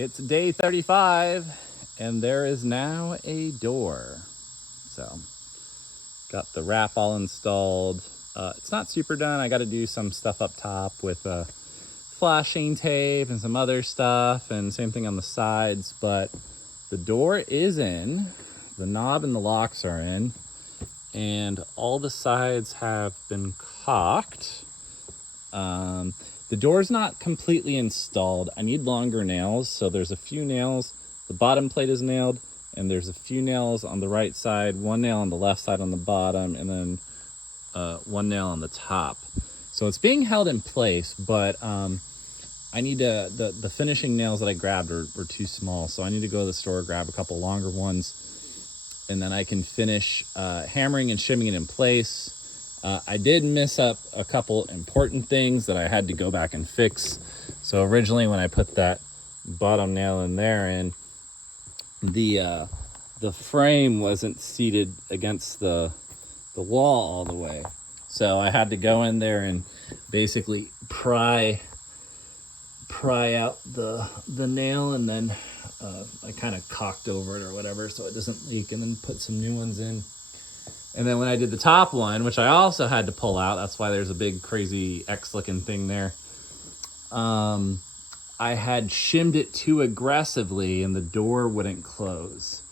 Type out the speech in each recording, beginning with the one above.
It's day 35 and there is now a door. So got the wrap all installed. It's not super done. I got to do some stuff up top with flashing tape and some other stuff, and same thing on the sides, but the door is in, the knob and the locks are in, and all the sides have been caulked. The door's not completely installed. I need longer nails, so there's a few nails. The bottom plate is nailed, and there's a few nails on the right side, one nail on the left side on the bottom, and then one nail on the top. So it's being held in place, but I need to, the finishing nails that I grabbed were too small, so I need to go to the store, grab a couple longer ones, and then I can finish hammering and shimming it in place. I did miss up a couple important things that I had to go back and fix. So originally when I put that bottom nail in there, and the frame wasn't seated against the wall all the way. So I had to go in there and basically pry out the nail, and then I kind of caulked over it or whatever so it doesn't leak, and then put some new ones in. And then when I did the top one, which I also had to pull out, that's why there's a big crazy X looking thing there. I had shimmed it too aggressively and the door wouldn't close.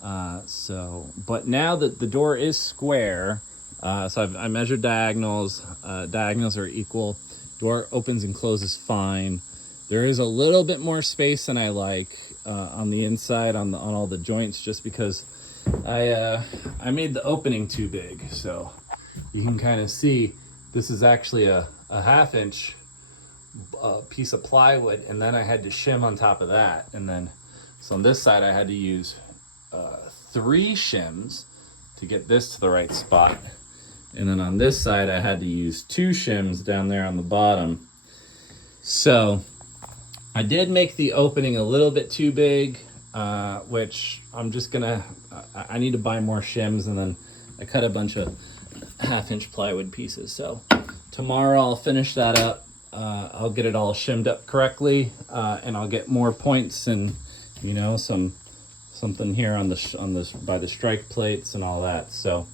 But now that the door is square, so I measured diagonals. Diagonals are equal. Door opens and closes fine. There is a little bit more space than I like on the inside on all the joints, just because I made the opening too big. So you can kind of see this is actually a 1/2 inch piece of plywood, and then I had to shim on top of that. And then so on this side I had to use 3 shims to get this to the right spot, and then on this side I had to use 2 shims down there on the bottom. So I did make the opening a little bit too big, which I'm just gonna, I need to buy more shims, and then I cut a bunch of 1/2 inch plywood pieces. So tomorrow I'll finish that up. I'll get it all shimmed up correctly, and I'll get more points and, you know, something here on this by the strike plates and all that. So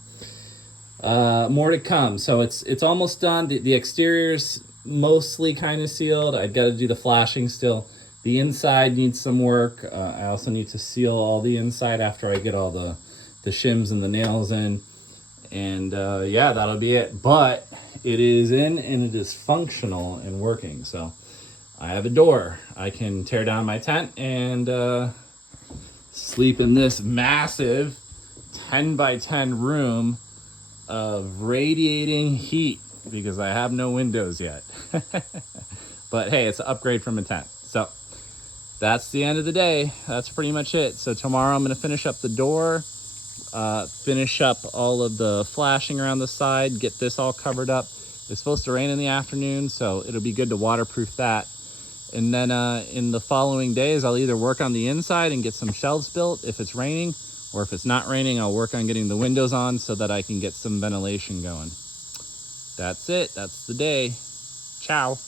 more to come. So it's almost done. The exterior's mostly kind of sealed. I've got to do the flashing still. The inside needs some work. I also need to seal all the inside after I get all the shims and the nails in. And yeah, that'll be it. But it is in and it is functional and working. So I have a door. I can tear down my tent and sleep in this massive 10 by 10 room of radiating heat because I have no windows yet. But hey, it's an upgrade from a tent. So that's the end of the day. That's pretty much it. So tomorrow I'm going to finish up the door, finish up all of the flashing around the side, get this all covered up. It's supposed to rain in the afternoon, so it'll be good to waterproof that. And then in the following days, I'll either work on the inside and get some shelves built if it's raining, or if it's not raining, I'll work on getting the windows on so that I can get some ventilation going. That's it. That's the day. Ciao.